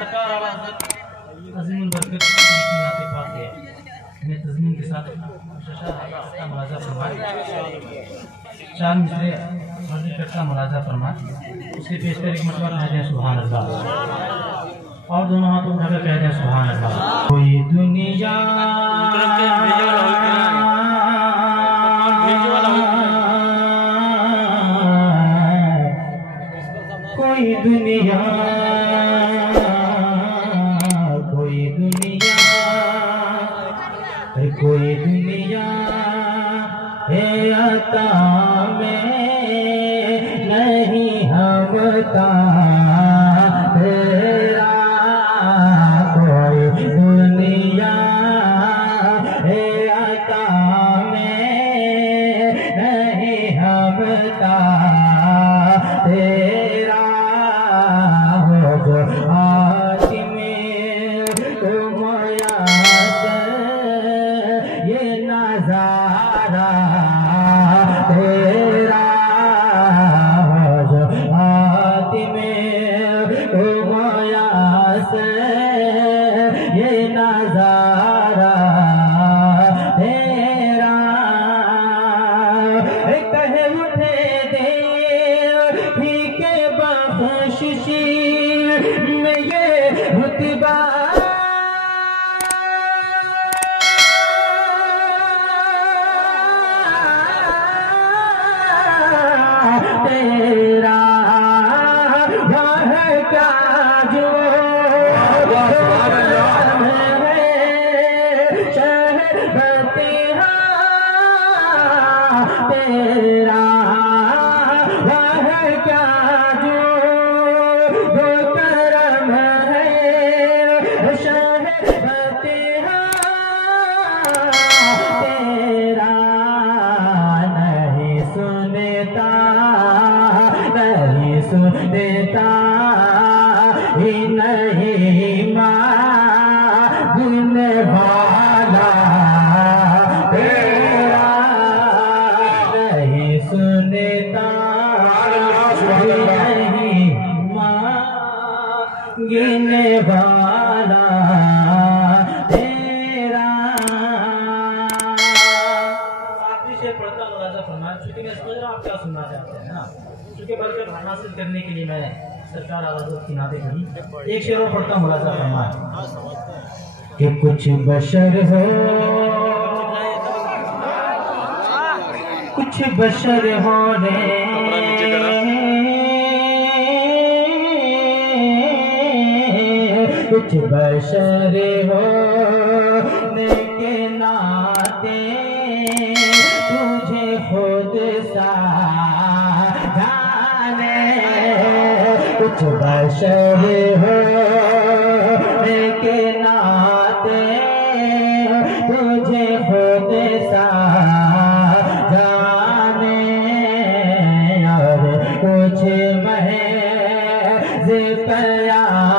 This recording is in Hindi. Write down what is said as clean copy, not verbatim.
सरकार आला अज़ीमुल बरकत की नाते पाक है मैं तज़मीन के साथ शशा मुलाज़ा फरमाए चार मिसरे मर्जी करता मुलाज़ा फरमाए उसके पेश कर एक मरतबा कह दें सुभान अल्लाह और दोनों हाथों उठाकर कह दें सुभान अल्लाह। कोई दुनिया कोई दुनिया कोई दुनिया कोई दुनिया है आता में नहीं हमता तेरा कोई दुनिया है आता में नहीं हमता तेरा आज में तुमया ये नजारा तेरा आज में तुमया ये नजारा तेरा कहे उठे दे ही के बख्शिशी में ये रुतबा तेरा वह क्या जो तेरा वह क्या जो करम है शहबतिहा तेरा नहीं सुनता ही नहीं माँ दिन वाला तेरा नहीं सुनता नहीं माँ गिने वाला तेरा। आखिरी शेर पढ़ता मुलाज़ा फरमाए क्योंकि मैं समझ रहा हूँ आप क्या सुनना चाहते हैं ना, क्योंकि बरकत हासिल करने के लिए मैं सरकार आवाज़ की नाते कही एक शेर और पढ़ता हूँ मुलाज़ा फरमाए कि कुछ बशर हो कुछ बशर हो रे कुछ बशर हो के नाते तुझे खुद सा जाने कुछ बशर हो के नाते तुझे खुद सा जाने और कुछ महज़ प्यार